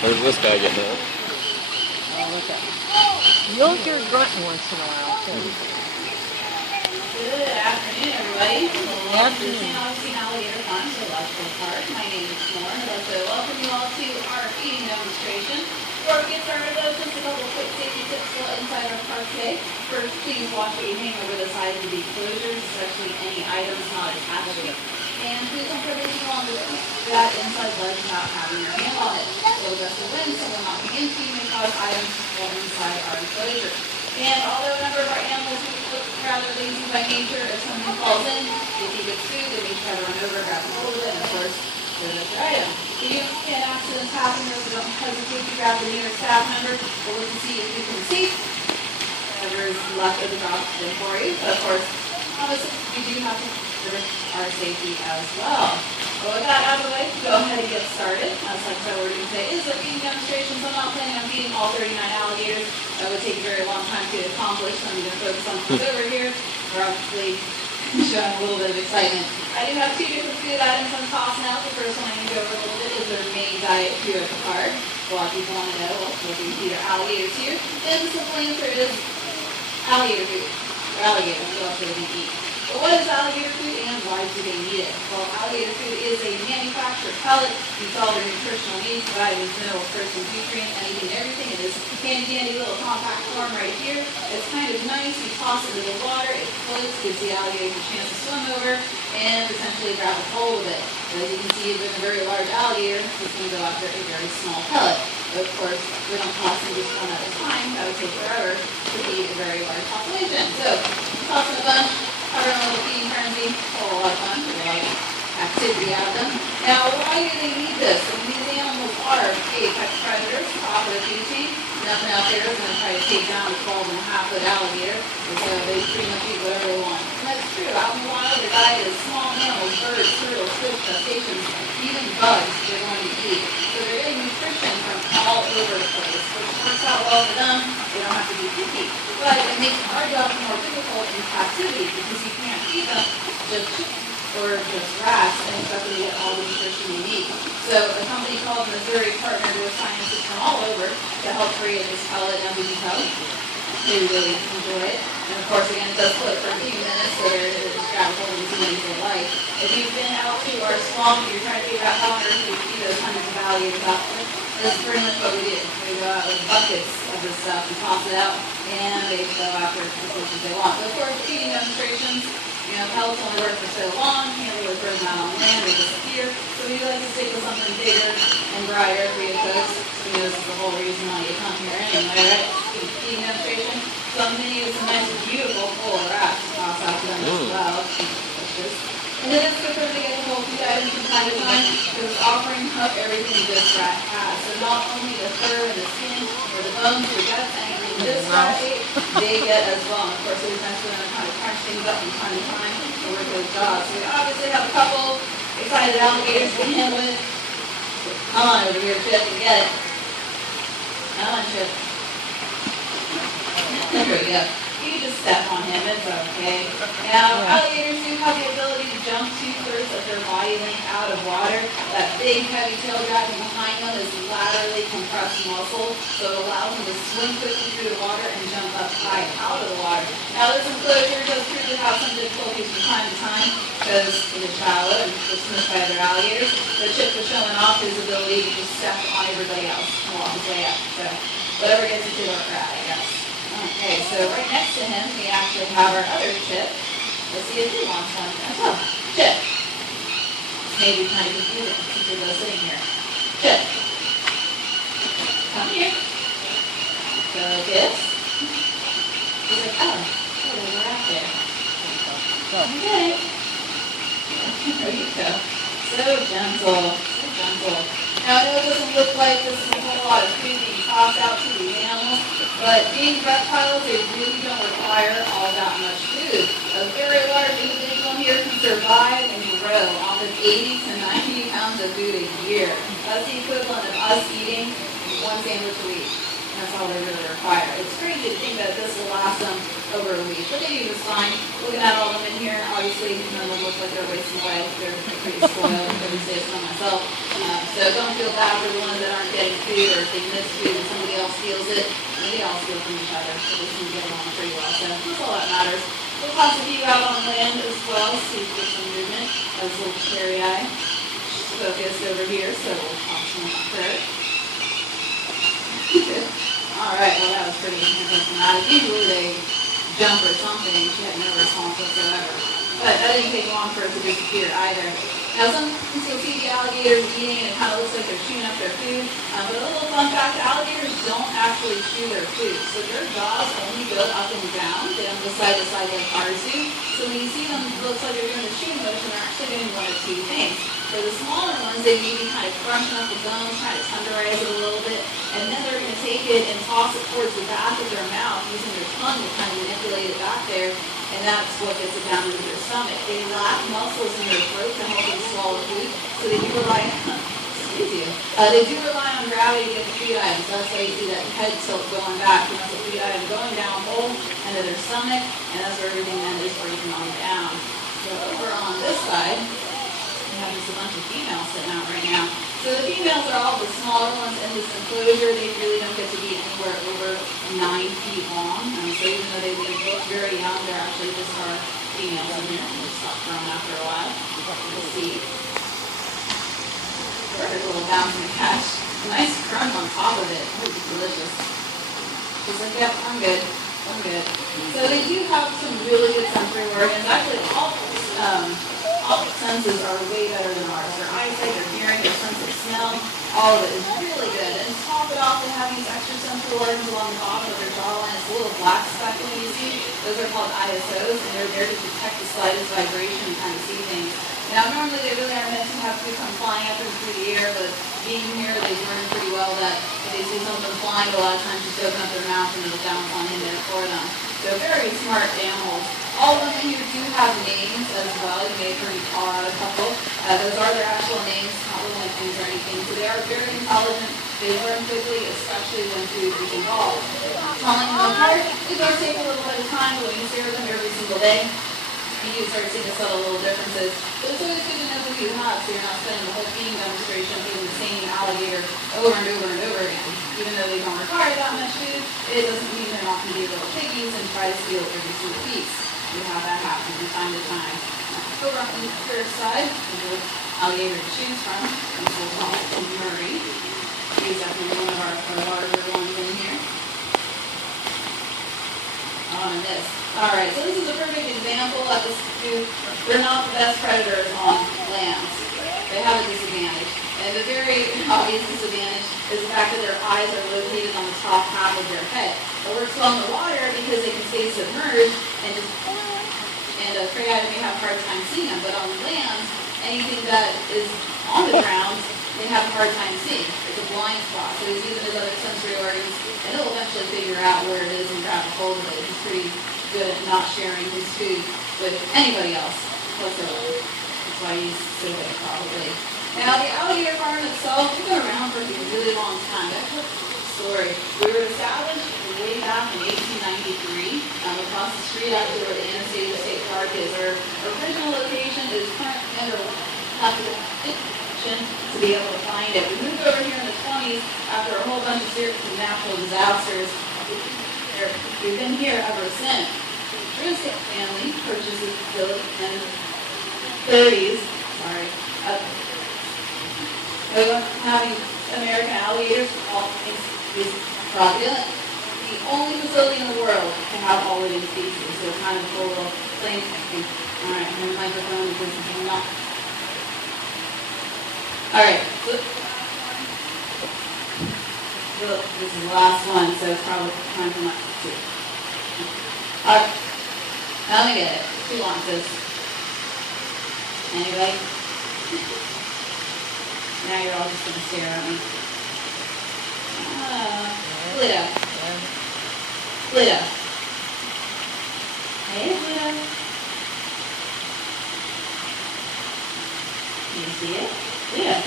Where's this guy getting it? Oh, look at You'll hear grunting once in a while, too. Good afternoon, everybody. Good afternoon. Alligator Farm, Alligator Park. My name is Lauren. I'd like to welcome you all to our feeding demonstration. Before we get started, though, just a couple quick safety tips still inside our park today. First, please watch what you hang over the sides of the enclosures, especially any items not attached to it. And please don't put anything along that inside ledge without having your hand on it. So gust of wind, someone knocking into you may cause items to fall inside our enclosure. And although a number of our animals look rather lazy by nature, if something falls in, they think it's food, they may try to run over, grab a hold of it, and of course, throw it their item. If you can accidents happen, don't hesitate to grab the nearest staff member or look to see if you can see whatever is left of the job for you. But of course, obviously, we do have to consider our safety as well. Well, with that out of the way, go ahead and get started. As like I said, what we're going to say is a feeding demonstration, so I'm not planning on feeding all 39 alligators. That would take a very long time to accomplish, so I'm going to focus on what's over here. We're obviously showing a little bit of excitement. I do have two different food items I'm tossing out. The first one I'm going to go over a little bit is their main diet here at the park. A lot of people want to know, well, what do we feed our alligators here? And the simple answer is alligator food. Or alligators, what else do they eat? But what is alligator food and why do they need it? Well, alligator food is a manufactured pellet. Meets all their nutritional needs, vitamins, minerals, proteins, nutrients, anything and everything. It is handy dandy little compact form right here. It's kind of nice. You toss it into the water, it floats, gives the alligators a chance to swim over, and potentially grab a hold of it. As you can see, even a very large alligator, it's going to go after a very small pellet. But of course, we don't toss them just one at a time. That would take forever to feed a very large population. So, toss in a bunch. Cover a little feeding frenzy, a lot of fun, a lot of activity out of them. Now, why do they need this? I mean, these animals are apex predators, top of the food chain. Nothing out there is going to try to take down a 12.5-foot alligator, and so they pretty much eat whatever they want. And that's true. Out in the wild, their diet is small mammals, birds, turtles, fish, crustaceans, even bugs they're going to eat. So they're getting nutrition from all over the place, which works out well for them. They don't have to be picky. But it makes our job more difficult in captivity because you can't feed them just chicken or just grass and expect them to get all the nutrition they need. So a company called Missouri partnered with scientists from all over to help create this pellet, and we can tell they really enjoy it. And of course, again, it does float for a few minutes, so they're able to just grab a hold of as many as they like. If you've been out to our swamp and you're trying to figure out how on earth you feed those hundreds of alligators out there, this is pretty much what we do. We go out with buckets of this stuff, we toss it out, and they go after as much as they want. But of course, feeding demonstrations, pellets only work for so long, can't really burn them out on land, they disappear. So we like to stick with something bigger and brighter for you folks. This is the whole reason why you come here anyway, right? Feeding demonstration. Some mini with some nice, beautiful full of wraps to toss out to them as well. And then it's good for them to get the whole food items from time to time because it's offering up everything this rat has. So not only the fur and the skin or the bones or guts, anything this rat ate, they get as well. And of course, we eventually want to kind of crunch things up from time to time and work those jobs. So we obviously have a couple excited alligators to begin with. Come on over here, Chip, and get it. Come on, Chip. There we go. You can just step on him, it's okay. Now, alligators do have the ability to jump 2/3 of their body length out of water. That big, heavy tail dragging behind them is laterally compressed muscle, so it allows them to swim quickly through the water and jump up high out of the water. Now, this enclosure does prove to have some difficulties from time to time because it is shallow and it's missed by other alligators. But Chip was showing off his ability to just step on everybody else and walk his way up. So, whatever gets you to our rat, I guess. Okay, so right next to him, we actually have our other Chip. Let's see if he wants one as well. Chip. Maybe kind of confusing since you're both sitting here. Chip. Come here. Focus. He's like, oh, there's a rat there. Okay. There you go. So gentle. So gentle. Now, I know it doesn't look like this is a whole lot of food being tossed out to these animals, but being reptiles, they really don't require all that much food. A very large individual here can survive and grow off of 80 to 90 pounds of food a year. That's the equivalent of us eating one sandwich a week. That's all they really require. It's crazy to think that this will last them over a week, but they do just fine. Looking at all of them in here, obviously none of them look like they're wasting away. They're pretty spoiled. Every day it's not myself. So So don't feel bad for the ones that aren't getting food, or if they miss food and somebody else steals it. They all steal from each other, so they seem to get along pretty well. So that's all that matters. We'll toss a few out on land as well, see if there's some movement. As little cherry eye focused over here, so we'll toss some up there. All right, well that was pretty anticlimactic. Usually they jump or something. She had no response whatsoever. But that didn't take long for it to disappear either. Now sometimes you'll see the alligators eating and it kind of looks like they're chewing up their food. But a little fun fact, alligators don't actually chew their food. So their jaws only go up and down. They don't go side to side like ours do. So when you see them, it looks like they're doing the chewing motion, they're actually doing one of two things. For the smaller ones, they may be kind of crunching up the bones, trying to tenderize it a little bit, and then they're going to take it and toss it towards the back of their mouth using their tongue to kind of manipulate it back there, and that's what gets it down into their stomach. They lack muscles in their throat to help them swallow food, so they do rely on, they do rely on gravity to get the food items. That's why you see that head tilt going back, and that's the food item going down whole into their stomach, and that's where everything then is breaking on down. So over on this side, we have just a bunch of females sitting out right now. So the females are all the smaller ones in this enclosure. They really don't get to be anywhere over 9 feet long. So even though they look very young, they're actually just our females in here. We'll stop growing after a while. We'll see. Perfect little bouncing catch. Nice crunch on top of it. Oh, it's delicious. She's like, yep, I'm good. I'm good. So they do have some really good sensory organs. Actually, all senses are way better than ours. Their eyesight, their hearing, their sense of smell, all of it is really good. And to top it off, they have these extrasensory organs along the bottom of their jawline. It's a little black speck when you see. Those are called ISOs, and they're there to detect the slightest vibration and kind of see things. Now, normally they really are meant to have food come flying up and through the air, but being here, they've learned pretty well that if they see something flying, a lot of times just open up their mouth and it'll bounce on in there for them. So very smart animals. All of them in here do have names as well. You may have heard me call out a couple. Those are their actual names, not little nicknames or anything. So they are very intelligent. They learn quickly, especially when food is involved. Telling them apart, it does take a little bit of time, but when you stare at them every single day, you can start seeing the subtle little differences. But it's always good to know who you have, so you're not spending the whole feeding demonstration feeding the same alligator over and over and over again. Even though they don't require that much food, it doesn't mean they're not going to be little piggies and try to steal every single piece. We have that happen from time to time. Over on the first side, there's an alligator to choose from. We'll call it Murray. He's definitely one of our larger ones in here. On this. Alright, so this is a perfect example of this food. They're not the best predators on land. They have a disadvantage. And the very obvious disadvantage is the fact that their eyes are located on the top half of their head. It works well in the water because they can stay submerged and just prey eye may have a hard time seeing them. But on land, anything that is on the ground, they have a hard time seeing. It's a blind spot. So he's using his other sensory organs, and he'll eventually figure out where it is and grab a hold of it. He's pretty good at not sharing his food with anybody else whatsoever. That's why he's so good, probably. Now, the Alligator Farm itself, we've been around for a really long time. That's a story. We were established way back in 1893, across the street actually where the Anastasia State Park is. Our original location is currently under to be able to find it. We moved over here in the 20s after a whole bunch of serious natural disasters. We've been here ever since. The Driscoll family purchased this village in the 30s. Having American alligators is fraudulent. The only facility in the world to have all living species. So it's kind of a cool little thing. Alright, I'm going to microphone because I'm not. Alright, so this is the last one, so it's probably time for my two. Alright, now let me get it. Who wants this? Anybody? Now you're all just going to stare at me. Pluto. Pluto. Hey, Pluto. Can you see it? Pluto.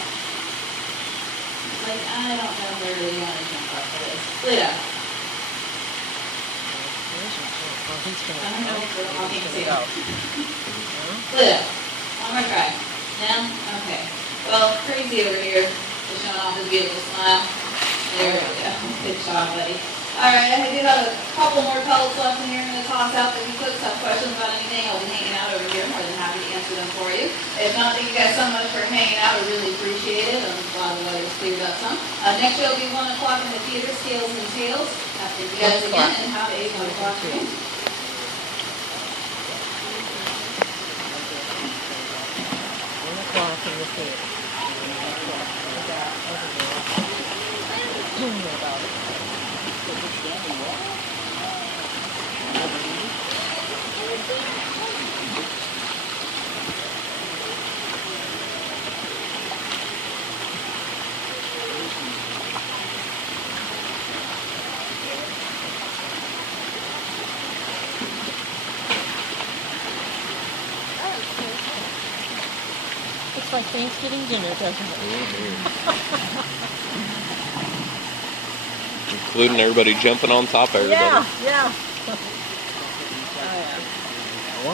It's like, I don't know if I really want to jump up for this. Pluto. I don't know if we're walking too. Pluto. One more try. No? Okay. Well, Crazy over here on, just be able to smile. There we go. Good job, buddy. Alright, I do have a couple more pellets left in here I'm going to toss out. If you folks have questions about anything, I'll be hanging out over here. More than happy to answer them for you. If not, thank you guys so much for hanging out. I really appreciate it. I'm glad the weather's cleared up some. Next show will be 1 o'clock in the theater, Scales and Tales. Thank you guys again, and have a wonderful afternoon. 1 o'clock in the theater. 1 o'clock. About it. Looks like Thanksgiving dinner, doesn't it? Including everybody jumping on top of everybody. Yeah. Oh, yeah.